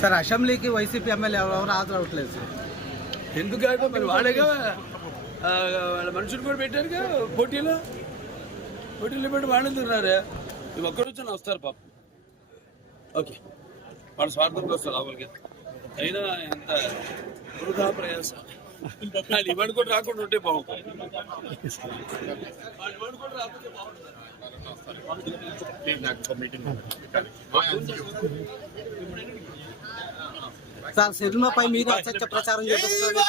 Sir అసెంబ్లీకి YCP MLA ఎవరు హాజరవట్లేదు sir. ఎందుకంటే మరి వాళ్ళేగా వాళ్ళ మనుషులు కూడా పెట్టారుగా పోటీలో పెట్టి వాళ్ళు తిన్నారు. ఒక్కరు వచ్చి వస్తారు పాపం. ఓకే, వాళ్ళ స్వార్థంకి వస్తారు లోపలికి. అయినా ఎంత వృధా ప్రయాస. వాళ్ళు ఇవాడు కూడా రాకుండా ఉంటే బాగుంటుంది. వాళ్ళు ఇవాడు కూడా రాకపోతే బాగుంటుంది. సార్ షర్మిలపై మీద అసత్య ప్రచారం చేస్తున్నారు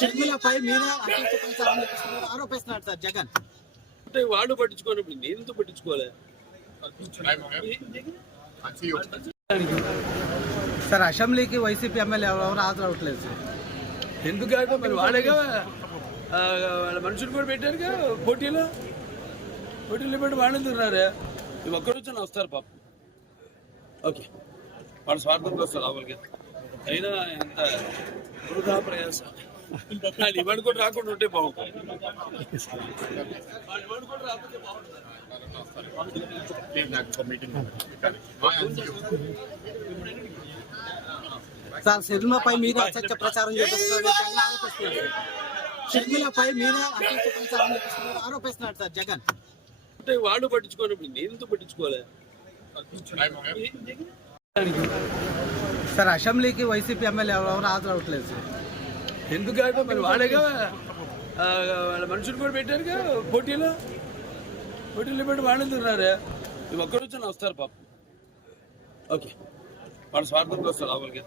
షర్మిలపై మీద అసత్య ప్రచారం చేస్తున్నారు ఆరోపిస్తున్నాడు సార్ జగన్. అంటే వాళ్ళు పట్టించుకోనప్పుడు నేను ఎందుకు పట్టించుకోలే? సార్ అసెంబ్లీకి వైసీపీ ఎమ్మెల్యే ఎవరు హాజరవట్లేదు సార్. ఎందుకంటే మరి వాళ్ళేగా వాళ్ళ మనుషులు కూడా పెట్టారుగా పోటీలో పెట్టి వాళ్ళు తిన్నారు. ఒక్కరు వచ్చి వస్తారు పాపం. ఓకే, వాళ్ళ స్వార్థంకి వస్తారు లోపలికి. అయినా ఎంత వృధా ప్రయాస. వాళ్ళు ఇవాడు కూడా రాకుండా ఉంటే బాగుంటుంది. వాళ్ళు ఇవాడు కూడా రాకపోతే బాగుంటుంది. సార్ షర్మిలపై మీద అసత్య ప్రచారం చేస్తున్నారు జగన్ ఆరోపిస్తున్నారు. షర్మిలపై మీద అసత్య ప్రచారం చేస్తున్నారు ఆరోపిస్తున్నాడు సార్ జగన్. అంటే వాళ్ళు పట్టించుకోనప్పుడు నేను ఎందుకు పట్టించుకోలే? సార్ అసెంబ్లీకి వైసీపీ ఎమ్మెల్యే ఎవరు హాజరవట్లేదు సార్. ఎందుకంటే మరి వాళ్ళేగా వాళ్ళ మనుషులు కూడా పెట్టారుగా పోటీలో పెట్టి వాళ్ళు తిన్నారు. ఒక్కరు వచ్చి వస్తారు పాపం. ఓకే, వాళ్ళ స్వార్థంకి వస్తారు లోపలికి.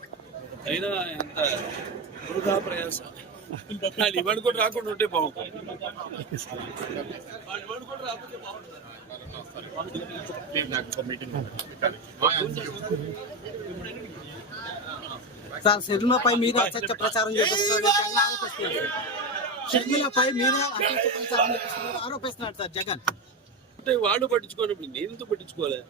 అయినా ఎంత వృధా ప్రయాస. వాళ్ళు ఇవాడు కూడా రాకుండా ఉంటే బాగుంటుంది. వాళ్ళు ఇవాడు కూడా రాకపోతే బాగుంటుంది. సార్ షర్మిలపై మీద అసత్య ప్రచారం చేస్తున్నారు జగన్ ఆరోపిస్తున్నారు. షర్మిలపై మీద అసత్య ప్రచారం చేస్తున్నారు ఆరోపిస్తున్నాడు సార్ జగన్. అంటే వాళ్ళు పట్టించుకోనప్పుడు నేను ఎందుకు పట్టించుకోలే?